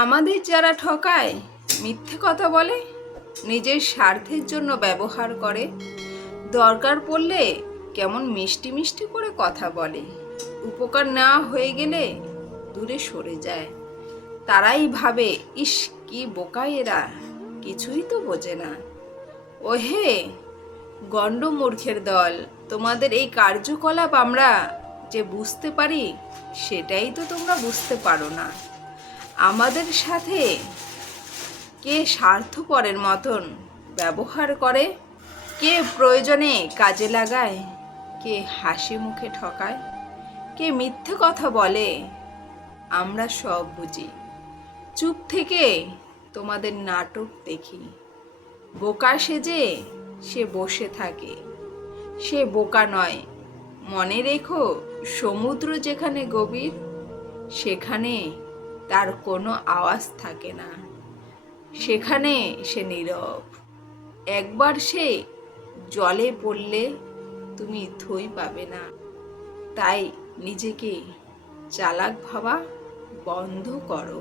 আমাদের যারা ঠকায়, মিথ্যে কথা বলে, নিজের স্বার্থের জন্য ব্যবহার করে, দরকার পড়লে কেমন মিষ্টি মিষ্টি করে কথা বলে, উপকার না হয়ে গেলে দূরে সরে যায়, তারাই ভাবে ইস কি বোকা এরা, কিছুই তো বোঝে না। ওহে গণ্ডমূর্খের দল, তোমাদের এই কার্যকলাপ আমরা যে বুঝতে পারি সেটাই তো তোমরা বুঝতে পারো না। আমাদের সাথে কে স্বার্থপরের মতন ব্যবহার করে, কে প্রয়োজনে কাজে লাগায়, কে হাসি মুখে ঠকায়, কে মিথ্যে কথা বলে, আমরা সব বুঝি। চুপ থেকে তোমাদের নাটক দেখি। বোকা সেজে সে বসে থাকে, সে বোকা নয়। মনে রেখো, সমুদ্র যেখানে গভীর, সেখানে তার কোনো আওয়াজ থাকে না, সেখানে সে নীরব। একবার সে জলে পড়লে তুমি থই পাবে না। তাই নিজেকে চালাক ভাবা বন্ধ করো।